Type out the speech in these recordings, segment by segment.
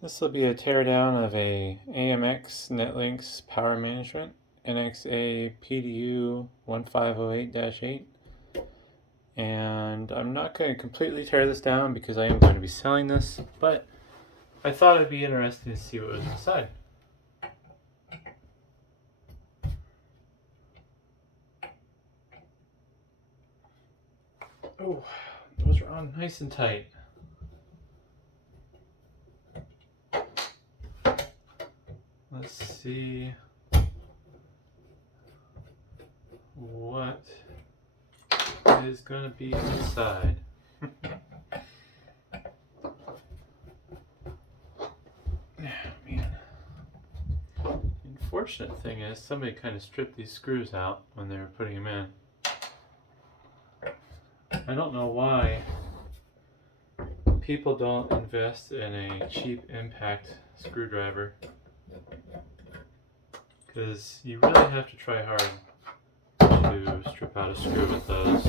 This will be a teardown of a AMX Netlinx Power Management NXA PDU 1508-8, and I'm not going to completely tear this down because I am going to be selling this, but I thought it'd be interesting to see what was inside. Oh, those are on nice and tight. Let's see what is going to be inside. Man. The unfortunate thing is somebody kind of stripped these screws out when they were putting them in. I don't know why people don't invest in a cheap impact screwdriver, because you really have to try hard to strip out a screw with those.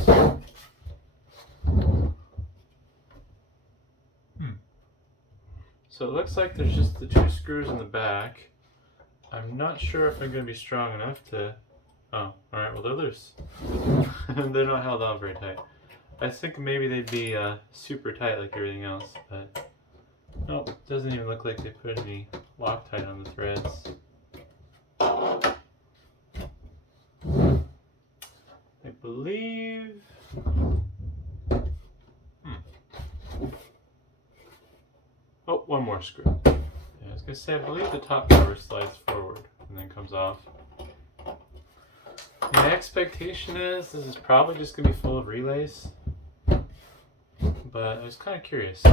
So it looks like there's just the two screws in the back. I'm not sure if I'm going to be strong enough to... Oh, alright, well they're loose. They're not held on very tight. I think maybe they'd be super tight like everything else, but nope, it doesn't even look like they put any Loctite on the threads. I believe... Oh, one more screw. Yeah, I was going to say, I believe the top cover slides forward and then comes off. My expectation is this is probably just going to be full of relays, but I was kind of curious.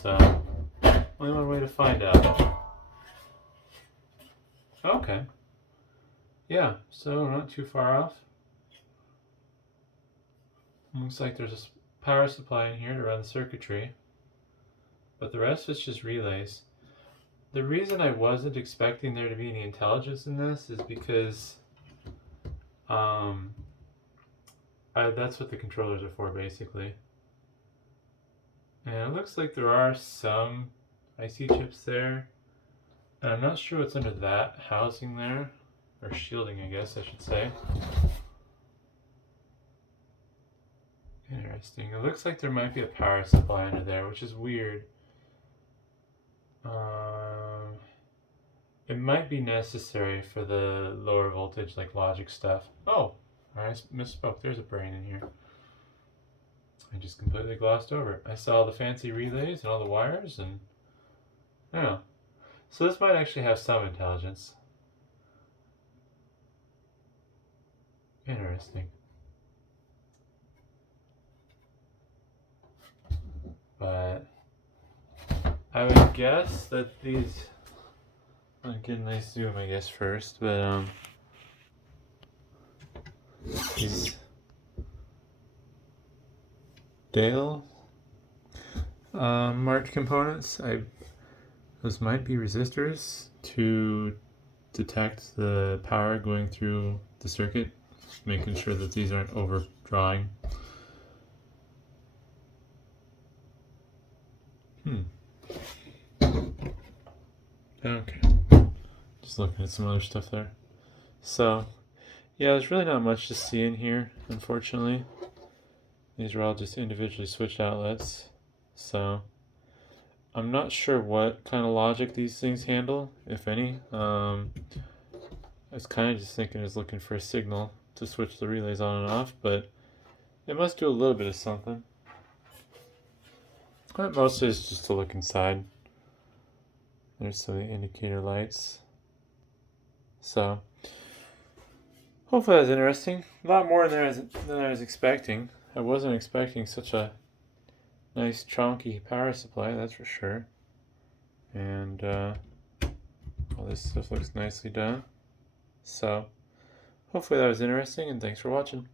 So, only one way to find out. Okay. Yeah, so not too far off. Looks like there's a power supply in here to run the circuitry, but the rest is just relays. The reason I wasn't expecting there to be any intelligence in this is because that's what the controllers are for, basically. And it looks like there are some IC chips there, and I'm not sure what's under that housing there, or shielding I guess I should say. Interesting. It looks like there might be a power supply under there, which is weird. It might be necessary for the lower voltage, like logic stuff. Oh, I misspoke. There's a brain in here. I just completely glossed over it. I saw all the fancy relays and all the wires, and yeah. So this might actually have some intelligence. Interesting. But I would guess that these... I'll get a nice zoom, I guess, first, but these Dale marked components, those might be resistors to detect the power going through the circuit, making sure that these aren't overdrawing. Okay. Just looking at some other stuff there. So, yeah, there's really not much to see in here, unfortunately. These are all just individually switched outlets. So, I'm not sure what kind of logic these things handle, if any. I was kind of just thinking I was looking for a signal to switch the relays on and off, but it must do a little bit of something. But mostly it's just to look inside. There's some of the indicator lights. So, hopefully that's interesting. A lot more in there than I was expecting. I wasn't expecting such a nice chunky power supply, that's for sure. And all this stuff looks nicely done. So, hopefully that was interesting, and thanks for watching.